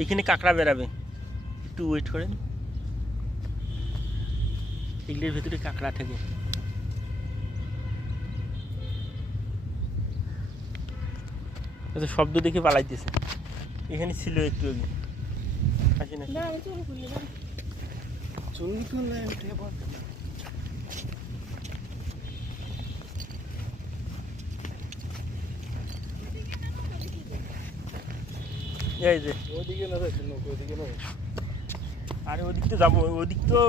এইখানে কাঁকড়া বেরাবে, একটু ওয়েট করেন। এগুলির ভিতরে কাঁকড়া থাকে। আচ্ছা, শব্দ দেখে পালাইতেছে। এখানে ছিল একটু আগে। আসি না, এই যে আরে ওদিক তো যাবো, ওদিক তো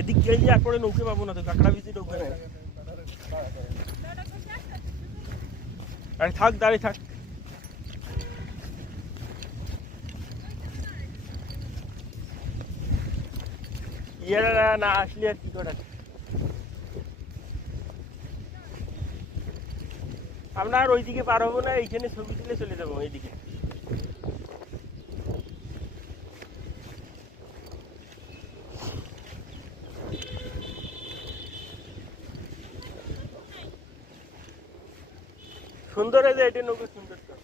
এদিক গেলে আর পরে নৌকে পাবো না তো, কাঁকড়া ভিজে নৌকা নেই। আরে থাক, দাঁড়িয়ে থাক। ইয়ারা না আসলে আর কি করার। আমরা আর ওইদিকে পার হবো না, এইখানে ছবি তুলে চলে যাবো এইদিকে। সুন্দর, এই যে এটা নৌকা সুন্দর তো।